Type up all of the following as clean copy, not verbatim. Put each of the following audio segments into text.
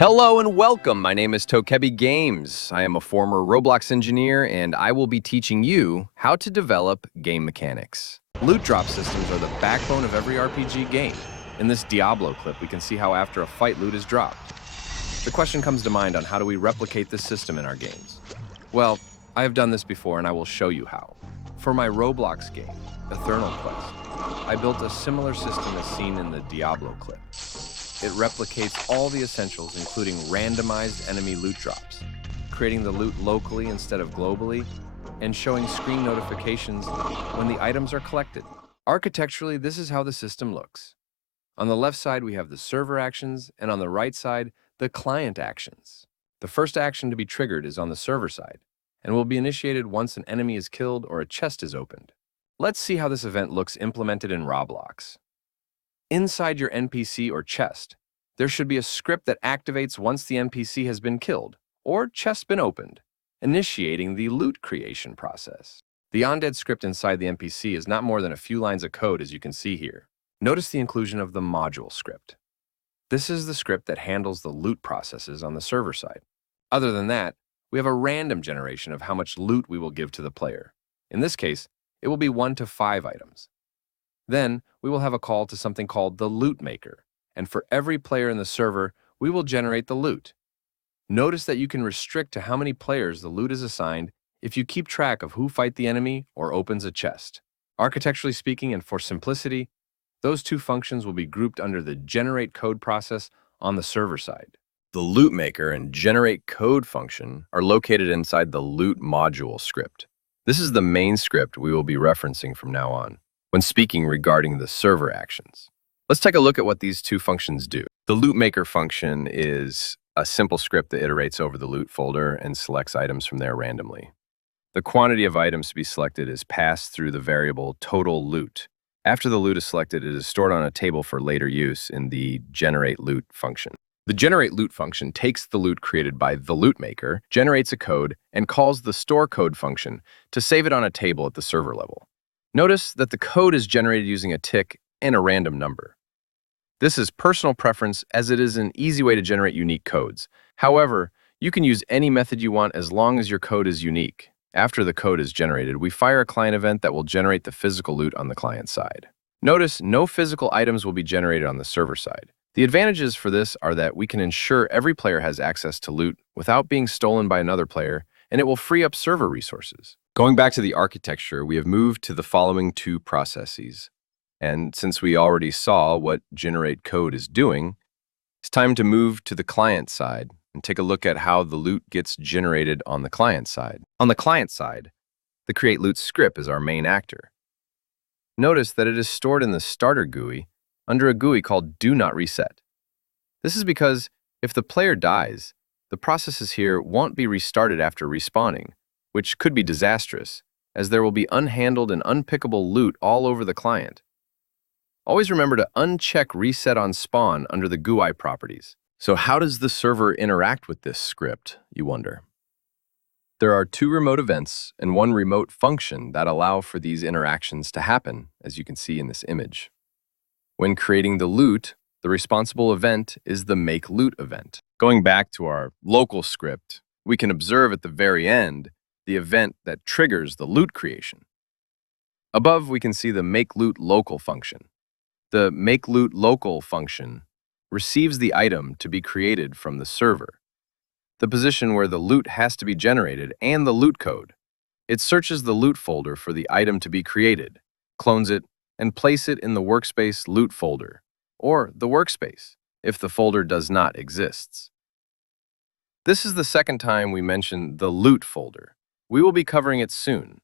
Hello and welcome. My name is Tokebi Games. I am a former Roblox engineer, and I will be teaching you how to develop game mechanics. Loot drop systems are the backbone of every RPG game. In this Diablo clip, we can see how after a fight, loot is dropped. The question comes to mind on how do we replicate this system in our games? Well, I have done this before, and I will show you how. For my Roblox game, Eternal Quest, I built a similar system as seen in the Diablo clip. It replicates all the essentials, including randomized enemy loot drops, creating the loot locally instead of globally, and showing screen notifications when the items are collected. Architecturally, this is how the system looks. On the left side, we have the server actions, and on the right side, the client actions. The first action to be triggered is on the server side, and will be initiated once an enemy is killed or a chest is opened. Let's see how this event looks implemented in Roblox. Inside your NPC or chest, there should be a script that activates once the NPC has been killed or chest been opened, initiating the loot creation process. The undead script inside the NPC is not more than a few lines of code, as you can see here. Notice the inclusion of the module script. This is the script that handles the loot processes on the server side. Other than that, we have a random generation of how much loot we will give to the player. In this case, it will be 1 to 5 items. Then, we will have a call to something called the loot maker, and for every player in the server, we will generate the loot. Notice that you can restrict to how many players the loot is assigned if you keep track of who fight the enemy or opens a chest. Architecturally speaking and for simplicity, those two functions will be grouped under the generate code process on the server side. The loot maker and generate code function are located inside the loot module script. This is the main script we will be referencing from now on when speaking regarding the server actions. Let's take a look at what these two functions do. The loot maker function is a simple script that iterates over the loot folder and selects items from there randomly. The quantity of items to be selected is passed through the variable total loot. After the loot is selected, it is stored on a table for later use in the generate loot function. The generate loot function takes the loot created by the loot maker, generates a code, and calls the store code function to save it on a table at the server level. Notice that the code is generated using a tick and a random number. This is personal preference as it is an easy way to generate unique codes. However, you can use any method you want as long as your code is unique. After the code is generated, we fire a client event that will generate the physical loot on the client side. Notice no physical items will be generated on the server side. The advantages for this are that we can ensure every player has access to loot without being stolen by another player, and it will free up server resources. Going back to the architecture, we have moved to the following two processes. And since we already saw what generate code is doing, it's time to move to the client side and take a look at how the loot gets generated on the client side. On the client side, the create loot script is our main actor. Notice that it is stored in the starter GUI under a GUI called do not reset. This is because if the player dies, the processes here won't be restarted after respawning, which could be disastrous, as there will be unhandled and unpickable loot all over the client. Always remember to uncheck reset on spawn under the GUI properties. So how does the server interact with this script, you wonder? There are 2 remote events and 1 remote function that allow for these interactions to happen, as you can see in this image. When creating the loot, the responsible event is the make loot event. Going back to our local script, we can observe at the very end the event that triggers the loot creation. Above, we can see the make loot local function. The make loot local function receives the item to be created from the server, the position where the loot has to be generated, and the loot code. It searches the loot folder for the item to be created, clones it, and place it in the workspace loot folder, or the workspace, if the folder does not exist. This is the second time we mention the loot folder. We will be covering it soon.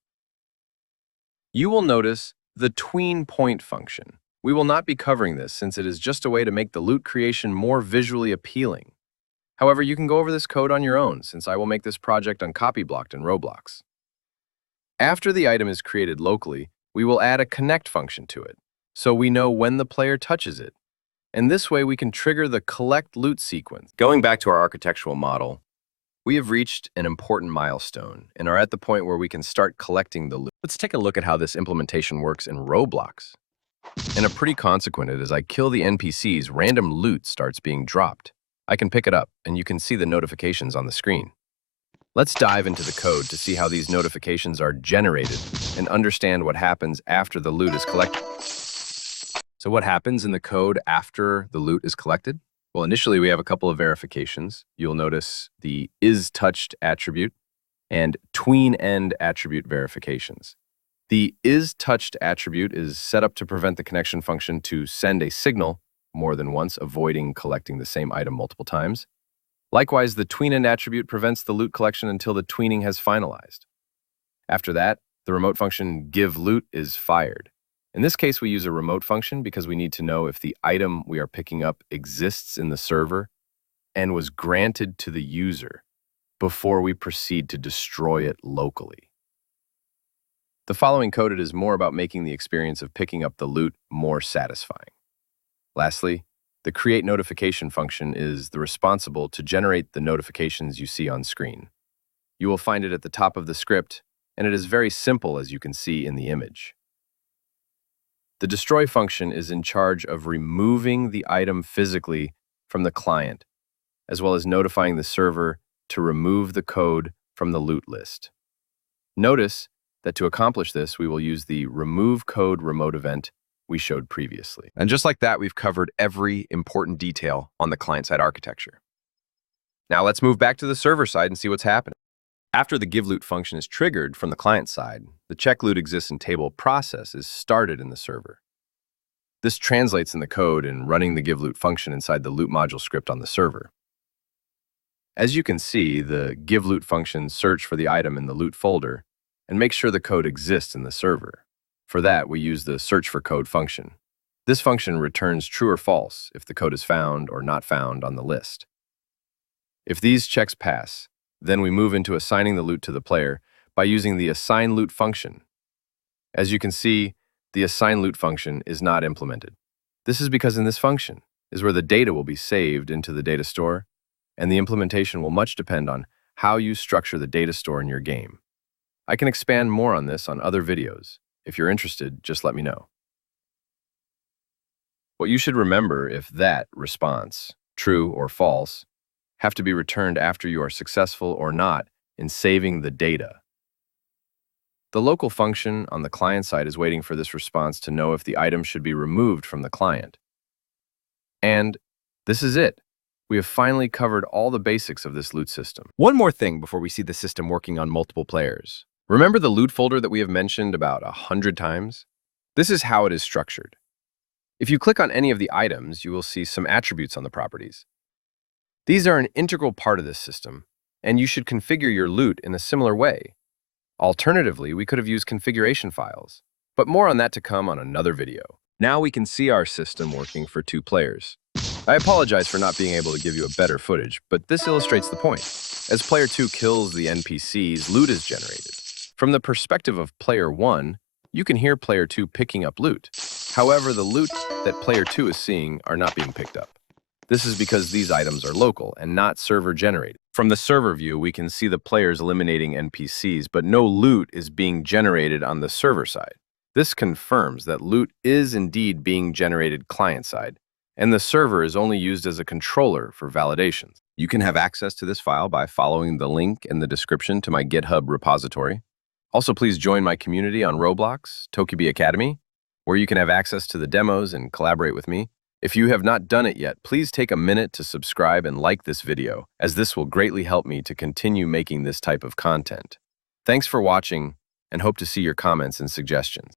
You will notice the tween point function. We will not be covering this since it is just a way to make the loot creation more visually appealing. However, you can go over this code on your own since I will make this project uncopyblocked in Roblox. After the item is created locally, we will add a connect function to it, so we know when the player touches it. And this way we can trigger the collect loot sequence. Going back to our architectural model, we have reached an important milestone and are at the point where we can start collecting the loot. Let's take a look at how this implementation works in Roblox. And a pretty consequent as I kill the NPCs, random loot starts being dropped. I can pick it up, and you can see the notifications on the screen. Let's dive into the code to see how these notifications are generated and understand what happens after the loot is collected. So what happens in the code after the loot is collected? Well, initially we have a couple of verifications. You'll notice the isTouched attribute and tween-end attribute verifications. The isTouched attribute is set up to prevent the connection function to send a signal more than once, avoiding collecting the same item multiple times. Likewise, the tween-end attribute prevents the loot collection until the tweening has finalized. After that, the remote function giveLoot is fired. In this case, we use a remote function because we need to know if the item we are picking up exists in the server and was granted to the user before we proceed to destroy it locally. The following code is more about making the experience of picking up the loot more satisfying. Lastly, the create notification function is responsible to generate the notifications you see on screen. You will find it at the top of the script, and it is very simple as you can see in the image. The destroy function is in charge of removing the item physically from the client, as well as notifying the server to remove the code from the loot list. Notice that to accomplish this, we will use the remove code remote event we showed previously. And just like that, we've covered every important detail on the client-side architecture. Now let's move back to the server side and see what's happening. After the giveLoot function is triggered from the client side, the checkLoot exists in table process is started in the server. This translates in the code and running the giveLoot function inside the loot module script on the server. As you can see, the giveLoot function search for the item in the loot folder and make sure the code exists in the server. For that, we use the search for code function. This function returns true or false if the code is found or not found on the list. If these checks pass, then we move into assigning the loot to the player by using the assign loot function. As you can see, the assign loot function is not implemented. This is because in this function is where the data will be saved into the data store, and the implementation will much depend on how you structure the data store in your game. I can expand more on this on other videos. If you're interested, just let me know. What you should remember if that response, true or false, have to be returned after you are successful or not in saving the data. The local function on the client side is waiting for this response to know if the item should be removed from the client. And this is it. We have finally covered all the basics of this loot system. One more thing before we see the system working on multiple players. Remember the loot folder that we have mentioned about 100 times? This is how it is structured. If you click on any of the items, you will see some attributes on the properties. These are an integral part of this system, and you should configure your loot in a similar way. Alternatively, we could have used configuration files, but more on that to come on another video. Now we can see our system working for 2 players. I apologize for not being able to give you a better footage, but this illustrates the point. As player 2 kills the NPCs, loot is generated. From the perspective of player 1, you can hear player 2 picking up loot. However, the loot that player 2 is seeing are not being picked up. This is because these items are local and not server generated. From the server view, we can see the players eliminating NPCs, but no loot is being generated on the server side. This confirms that loot is indeed being generated client-side, and the server is only used as a controller for validations. You can have access to this file by following the link in the description to my GitHub repository. Also, please join my community on Roblox, Tokebi Academy, where you can have access to the demos and collaborate with me. If you have not done it yet, please take a minute to subscribe and like this video, as this will greatly help me to continue making this type of content. Thanks for watching, and hope to see your comments and suggestions.